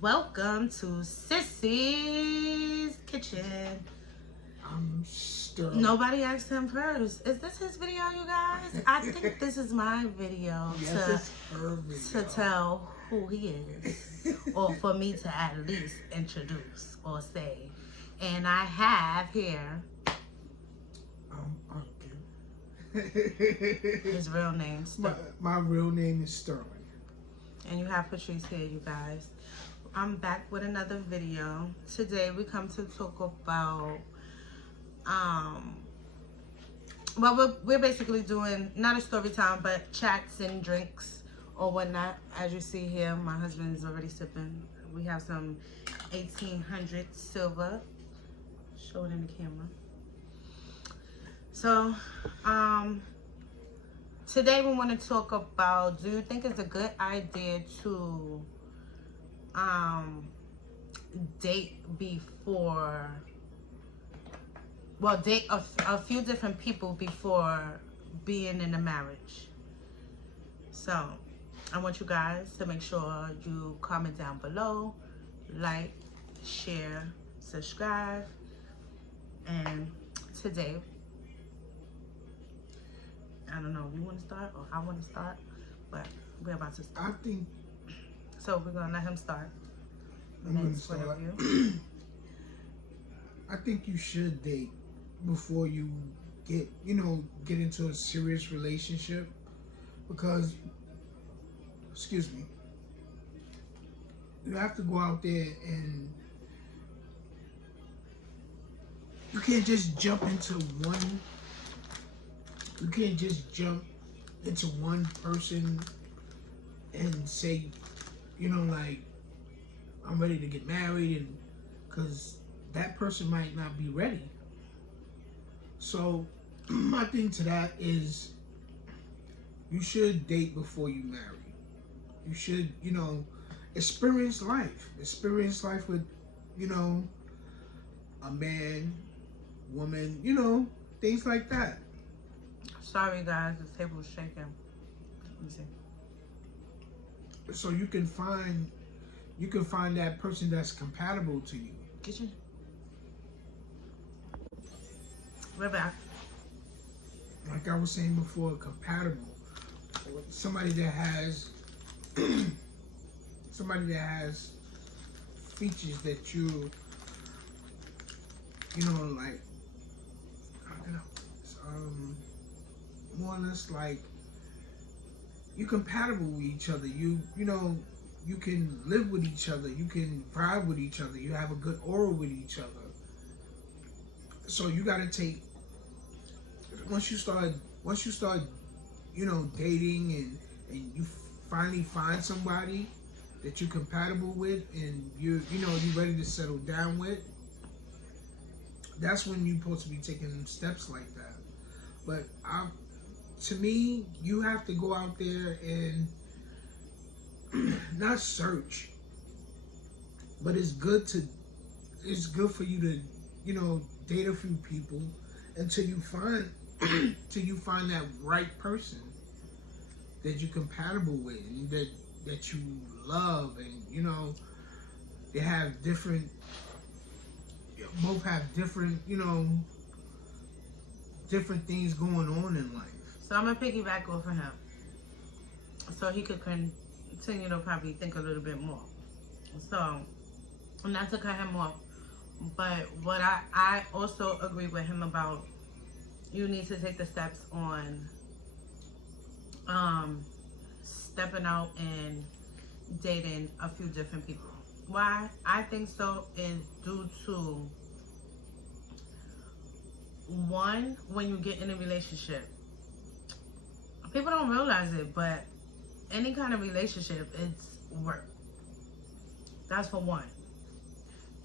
Welcome to Sissy's Kitchen. I'm still. Nobody asked him first. Is this his video, you guys? I think this is my video Yes, it's her video. to tell who he is, or for me to at least introduce or say. And I have here his real name, my real name is Sterling. and you have Patrice here, you guys. I'm back with another video. Today we come to talk about well, we're basically doing not a story time, but chats and drinks or whatnot. As you see here, my husband is already sipping. We have some 1800 silver. Show it in the camera. So today we want to talk about, do you think it's a good idea to date before, well, date a few different people before being in a marriage? So I want you guys to make sure you comment down below, like, share, subscribe. And today, I don't know if you want to start or I want to start, but we're about to start. I think So we're gonna let him start. I'm going to start. I think you should date before you get into a serious relationship, because, excuse me, you have to go out there and you can't just jump into one. You can't just jump into one person and say, like, I'm ready to get married, and because that person might not be ready. So my thing to that is, you should date before you marry. You should, experience life. Experience life with, a man, woman, things like that. Sorry guys, the table's shaking. Let me see. So you can find that person that's compatible to you. Kitchen. We're back. Like I was saying before, compatible. Somebody that has features that like, how can I, more or less like, you're compatible with each other. You can live with each other. You can vibe with each other. You have a good aura with each other. So you got to take, once you start dating and you finally find somebody that you're compatible with and you're ready to settle down with, that's when you're supposed to be taking steps like that. But to me, you have to go out there and not search, but it's good for you to, date a few people until you find that right person that you're compatible with and that you love, and they have different, both have different, different things going on in life. So I'm gonna piggyback off of him, so he could continue to probably think a little bit more. So, not to cut him off, but what I also agree with him about, you need to take the steps on stepping out and dating a few different people. Why I think so is due to, one, when you get in a relationship, people don't realize it, but any kind of relationship, it's work. That's for one.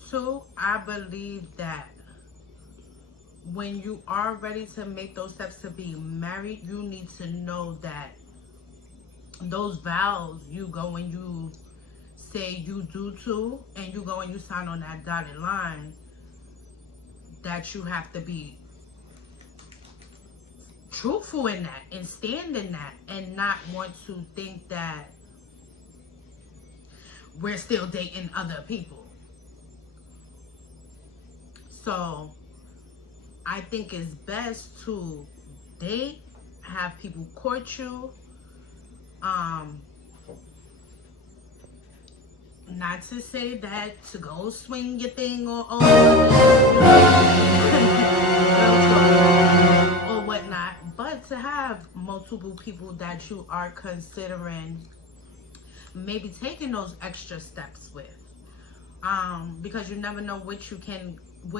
Two, I believe that when you are ready to make those steps to be married, you need to know that those vows you go and you say you do to, and you go and you sign on that dotted line, that you have to be truthful in that and stand in that, and not want to think that we're still dating other people. So I think it's best to date, have people court you, not to say that to go swing your thing or or whatnot, but to have multiple people that you are considering maybe taking those extra steps with, because you never know what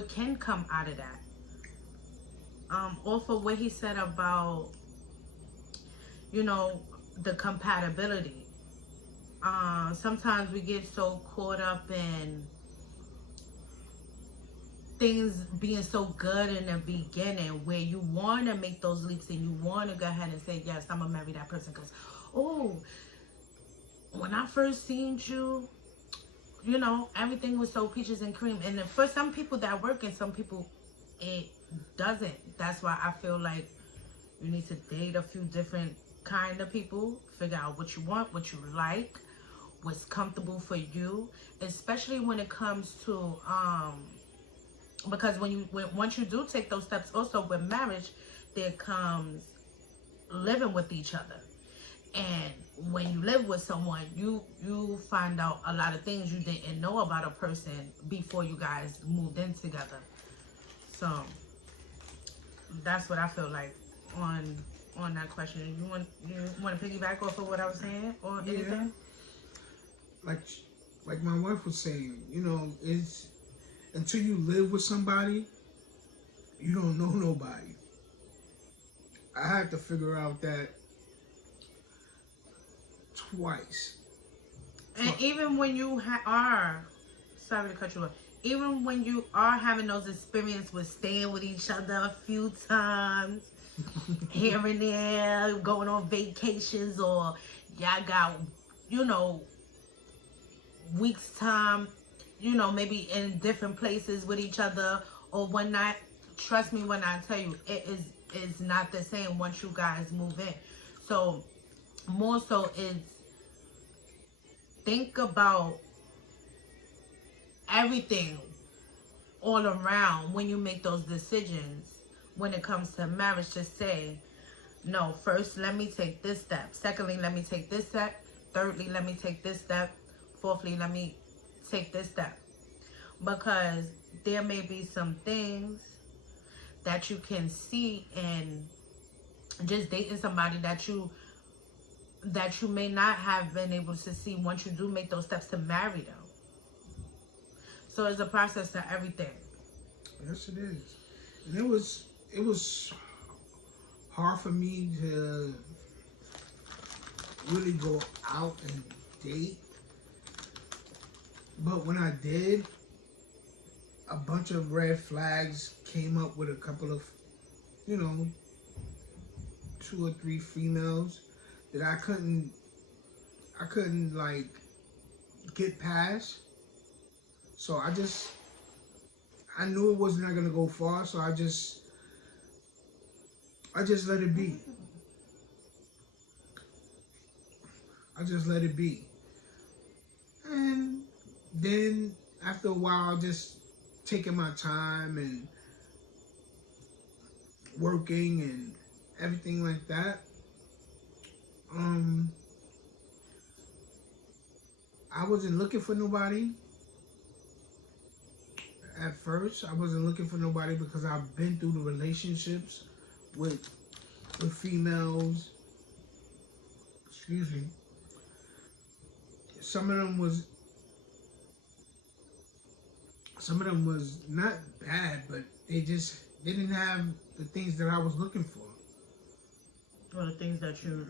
can come out of that. Also what he said about, you know, the compatibility. Sometimes we get so caught up in things being so good in the beginning where you want to make those leaps and you want to go ahead and say, yes, I'm going to marry that person because, oh, when I first seen you, you know, everything was so peaches and cream. And then for some people that work and some people it doesn't. That's why I feel like you need to date a few different kind of people, figure out what you want, what you like, what's comfortable for you, especially when it comes to because once you do take those steps, also with marriage, there comes living with each other. And when you live with someone, you find out a lot of things you didn't know about a person before you guys moved in together. So that's what I feel like on that question. You want to piggyback off of what I was saying or anything? Like my wife was saying, you know, it's until you live with somebody, you don't know nobody. I had to figure out that twice. And even when you are, sorry to cut you off, even when you are having those experiences with staying with each other a few times, here and there, going on vacations, or y'all got, you know, weeks time, you know, maybe in different places with each other or whatnot, trust me when I tell you, it is not the same once you guys move in. So more so is think about everything all around when you make those decisions. When it comes to marriage, just say, no, first let me take this step, secondly let me take this step, thirdly let me take this step, fourthly let me take this step. Because there may be some things that you can see in just dating somebody that you may not have been able to see once you do make those steps to marry them. So it's a process to everything. Yes, it is. And it was hard for me to really go out and date. But when I did, a bunch of red flags came up with a couple of, you know, 2 or 3 females that I couldn't like get past. So I knew it was not gonna go far, so I just let it be. I just let it be. And then after a while, just taking my time and working and everything like that. I wasn't looking for nobody. At first, I wasn't looking for nobody because I've been through the relationships with females. Excuse me. Some of them was not bad, but they didn't have the things that I was looking for. Or the things that you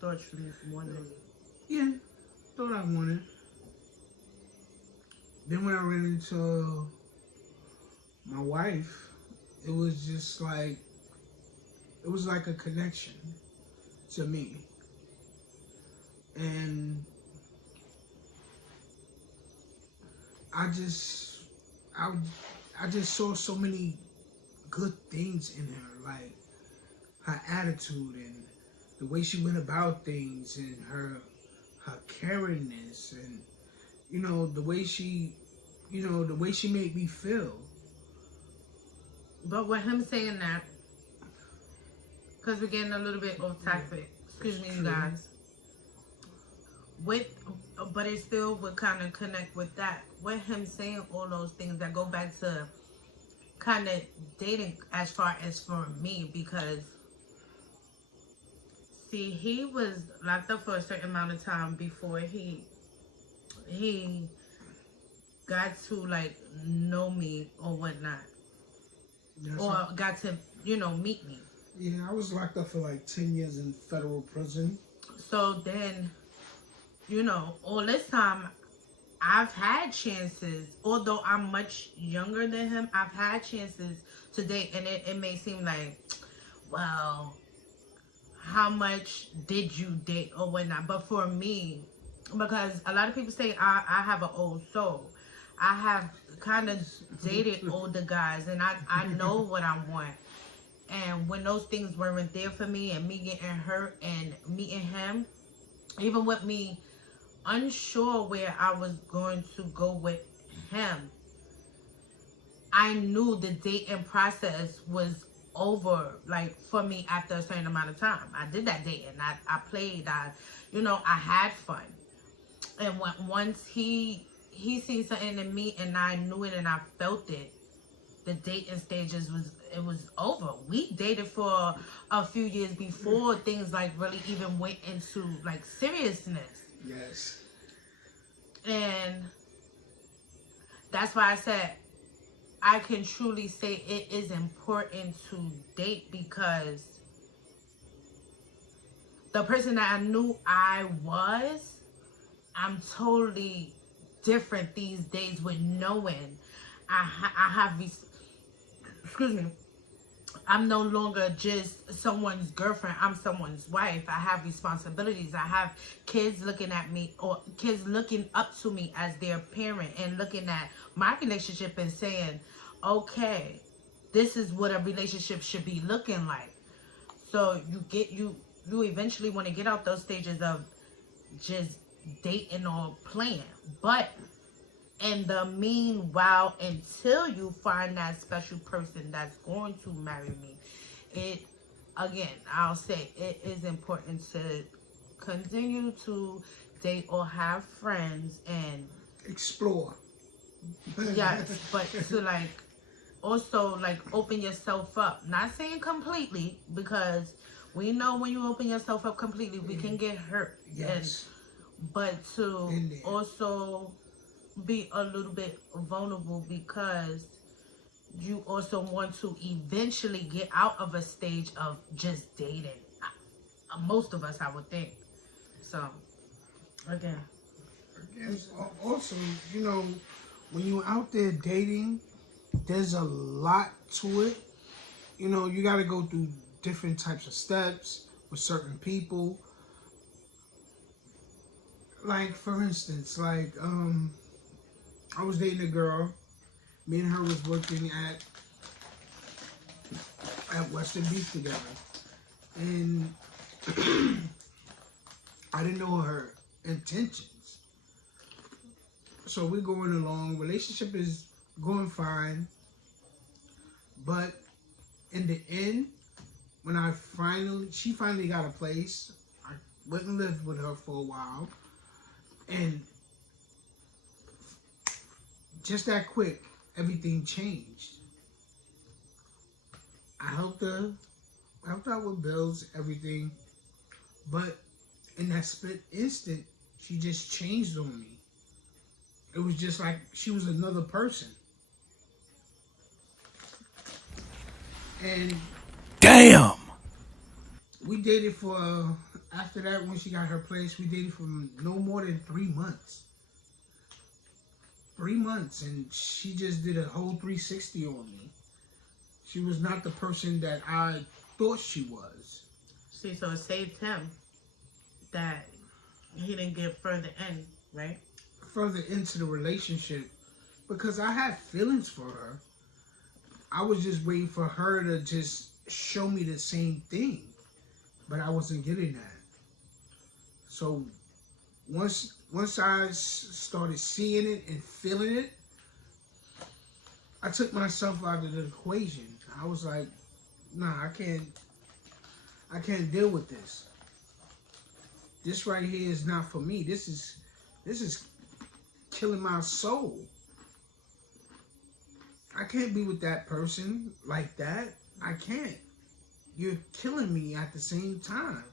thought you wanted. Yeah, thought I wanted. Then when I ran into my wife, it was just like, it was like a connection to me. And I just saw so many good things in her, like her attitude and the way she went about things and her her caringness, and the way she, the way she made me feel. But with him saying that, because we're getting a little bit off topic, excuse me, you guys. But it still would kind of connect with that. With him saying all those things that go back to kind of dating as far as for me, because see, he was locked up for a certain amount of time before he got to like know me or whatnot. Or got to, meet me. Yeah, I was locked up for like 10 years in federal prison. So then, all this time, I've had chances, although I'm much younger than him, I've had chances to date, and it may seem like, well, how much did you date or whatnot? But for me, because a lot of people say I have an old soul, I have kind of dated older guys, and I know what I want. And when those things weren't there for me, and me getting hurt and meeting him, even with me unsure where I was going to go with him, I knew the dating process was over, like, for me after a certain amount of time. I did that dating. I played. I had fun. And once he seen something in me and I knew it and I felt it, the dating stages was over. We dated for a few years before things like really even went into like seriousness. Yes. And that's why I said I can truly say it is important to date, because the person that I knew I was, I'm totally different these days with knowing I have these, excuse me, I'm no longer just someone's girlfriend. I'm someone's wife. I have responsibilities. I have kids looking at me, or kids looking up to me as their parent, and looking at my relationship and saying, okay, this is what a relationship should be looking like. So you eventually want to get out those stages of just dating or playing. But in the meanwhile, until you find that special person that's going to marry me, I'll say it is important to continue to date or have friends and explore. Yes, but to like also like open yourself up. Not saying completely, because we know when you open yourself up completely, we can get hurt. Yes. But to also be a little bit vulnerable, because you also want to eventually get out of a stage of just dating. Most of us, I would think. So, again. Also, when you're out there dating, there's a lot to it. You got to go through different types of steps with certain people. Like, for instance, I was dating a girl. Me and her was working at Western Beach together. And I didn't know her intentions. So we're going along. Relationship is going fine. But in the end, when she finally got a place, I went and lived with her for a while. And just that quick, everything changed. I helped out with bills, everything. But in that split instant, she just changed on me. It was just like she was another person. And damn! We dated for, after that, when she got her place, we dated for no more than 3 months. 3 months, and she just did a whole 360 on me. She was not the person that I thought she was. See, so it saved him that he didn't get further in, right? Further into the relationship, because I had feelings for her. I was just waiting for her to just show me the same thing, but I wasn't getting that. So once I started seeing it and feeling it, I took myself out of the equation. I was like, nah, I can't deal with this. This right here is not for me. This is killing my soul. I can't be with that person like that. I can't. You're killing me at the same time.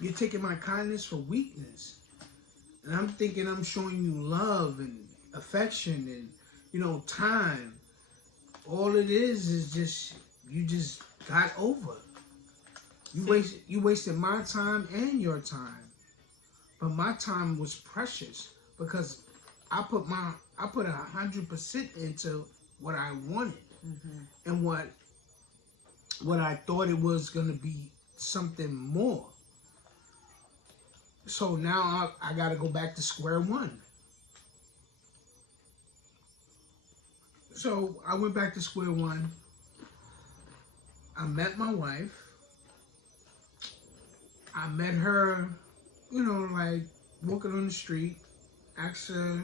You're taking my kindness for weakness. And I'm thinking I'm showing you love and affection and, time. All it is just, you just got over. You wasted my time and your time. But my time was precious because I put 100% into what I wanted. Mm-hmm. And what I thought it was going to be something more. So now I got to go back to square one. So I went back to square one. I met my wife. I met her, like walking on the street. Asked her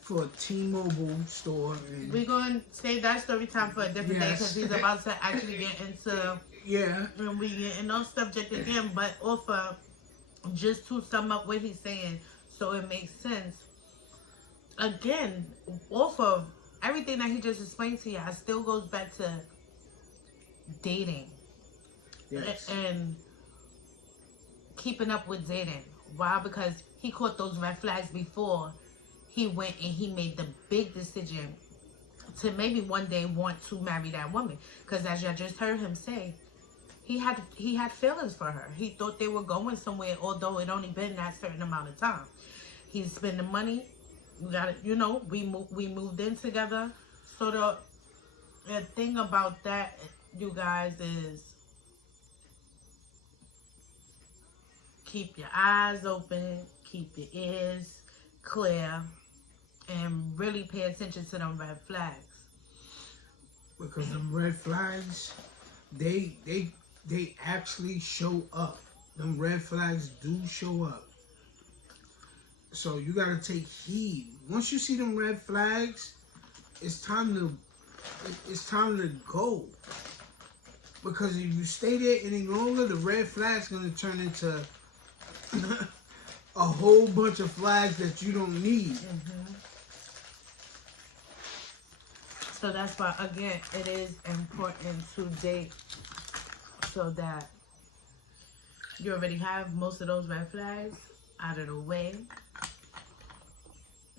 for a T-Mobile store. And we're going to save that story time for a different day because he's about to actually get into... Yeah. And we getting off subject again, but also just to sum up what he's saying so it makes sense. Again, off of everything that he just explained to you, it still goes back to dating. Yes. And keeping up with dating. Why? Because he caught those red flags before he went and he made the big decision to maybe one day want to marry that woman. Because as you just heard him say, he had feelings for her. He thought they were going somewhere, although it only been that certain amount of time. He spent the money. We got it. We moved in together. So the thing about that, you guys, is keep your eyes open, keep your ears clear, and really pay attention to them red flags. Because them red flags, they actually show up. Them red flags do show up. So you gotta take heed. Once you see them red flags, it's time to go. Because if you stay there any longer, the red flag's gonna turn into a whole bunch of flags that you don't need. Mm-hmm. So that's why, again, it is important to date so that you already have most of those red flags out of the way.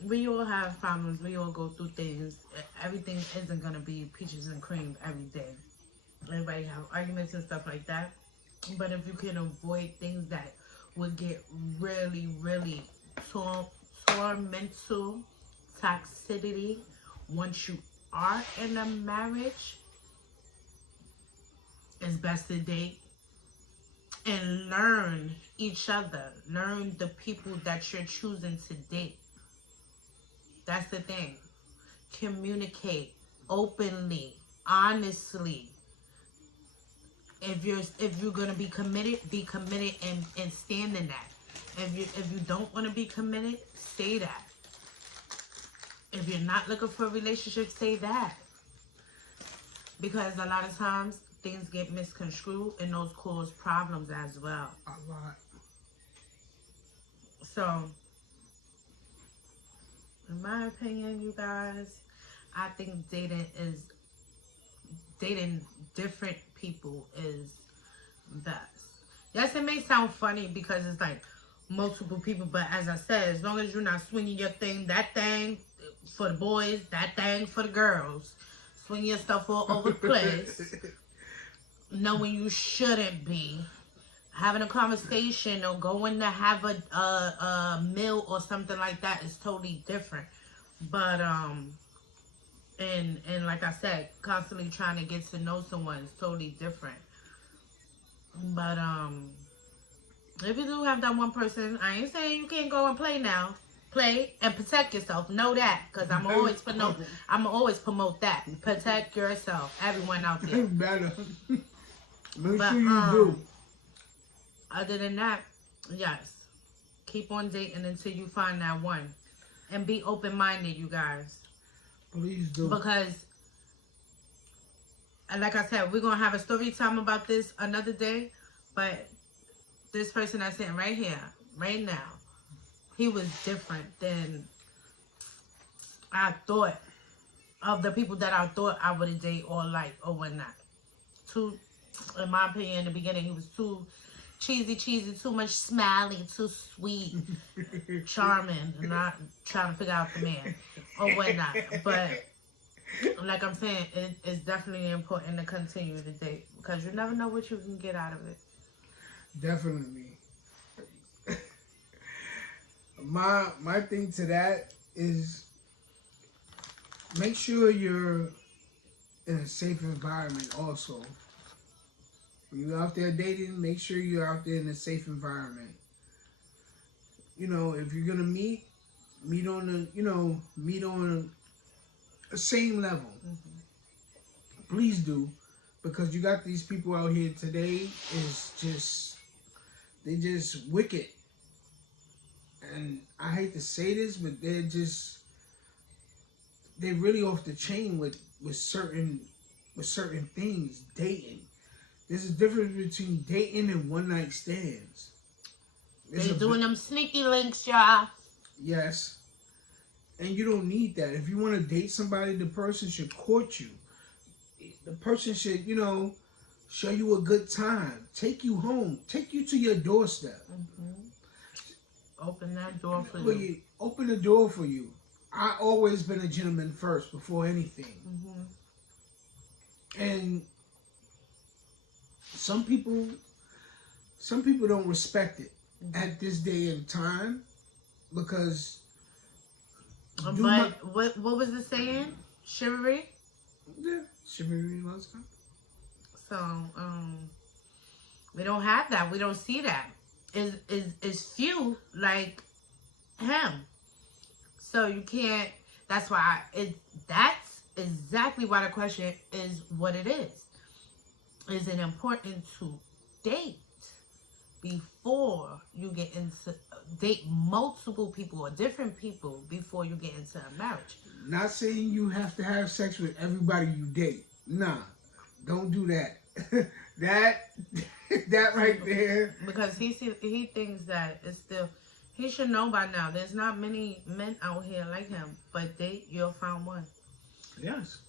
We all have problems. We all go through things. Everything isn't going to be peaches and cream every day. Everybody have arguments and stuff like that. But if you can avoid things that would get really, really tormental toxicity once you are in a marriage, it's best to date and learn each other. Learn the people that you're choosing to date. That's the thing. Communicate openly, honestly. If you're gonna be committed and stand in that. If you don't want to be committed, say that. If you're not looking for a relationship, say that. Because a lot of times things get misconstrued and those cause problems as well. A lot. So, in my opinion, you guys, I think dating different people is best. Yes, it may sound funny because it's like multiple people, but as I said, as long as you're not swinging your thing, that thing for the boys, that thing for the girls, swinging your stuff all over the place, knowing you shouldn't be, having a conversation or going to have a meal or something like that is totally different. But and like I said, constantly trying to get to know someone is totally different. But if you do have that one person, I ain't saying you can't go and play now. Play and protect yourself. Know that, because I'm always promote that. Protect yourself. Everyone out there. Better. Make sure you do. Other than that, yes, Keep on dating until you find that one. And be open-minded, you guys. Please do. Because, like I said, we're going to have a story time about this another day. But this person that's sitting right here, right now, he was different than I thought of the people that I thought I would date or like or whatnot. Too, in my opinion, in the beginning, he was too cheesy, too much smiley, too sweet, charming, and not trying to figure out the man or whatnot. But like I'm saying, it's definitely important to continue to date because you never know what you can get out of it. Definitely. My thing to that is make sure you're in a safe environment also. When you're out there dating, make sure you're out there in a safe environment. You know, if you're gonna meet on a same level. Mm-hmm. Please do, because you got these people out here today they're just wicked. And I hate to say this, but they're really off the chain with certain things. Dating. There's a difference between dating and one night stands. They're doing them sneaky links, y'all. Yes. And you don't need that. If you want to date somebody, the person should court you. The person should, show you a good time. Take you home. Take you to your doorstep. Mm-hmm. Open that door for you. Open the door for you. I always been a gentleman first before anything. Mm-hmm. And some people don't respect it at this day and time because. But what was the saying? Chivalry? Yeah, chivalry was good. So we don't have that. We don't see that. Is few like him. So you can't. That's why that's exactly why the question is what it is. Is it important to date before you get into date multiple people or different people before you get into a marriage? Not saying you have to have sex with everybody you date. Nah, don't do that. that right there. Because he thinks that it's still. He should know by now. There's not many men out here like him, but you'll find one. Yes.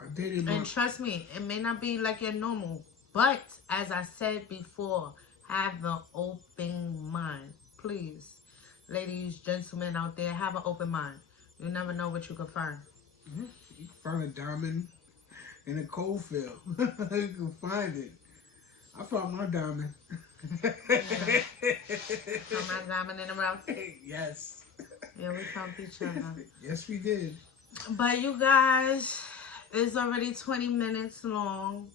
I dated and trust me, it may not be like your normal, but as I said before, have an open mind. Please, ladies, gentlemen out there, have an open mind. You never know what you can find. Mm-hmm. You can find a diamond in a coal field. You can find it. I found my diamond. Found my diamond in the rough? Yes. Yeah, we found each other. Yes, we did. But you guys, it's already 20 minutes long.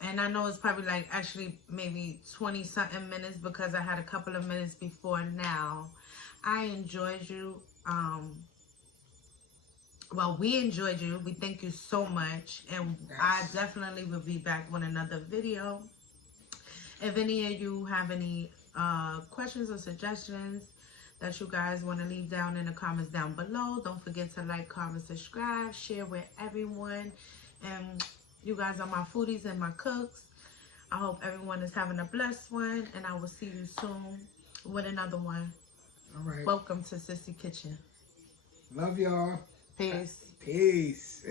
And I know it's probably like actually maybe 20-something minutes because I had a couple of minutes before now. I enjoyed you. Well, we enjoyed you. We thank you so much. And yes. I definitely will be back with another video. If any of you have any questions or suggestions that you guys want to leave down in the comments down below, don't forget to like, comment, subscribe, share with everyone. And you guys are my foodies and my cooks. I hope everyone is having a blessed one. And I will see you soon with another one. All right. Welcome to Sissy Kitchen. Love y'all. Peace. Peace.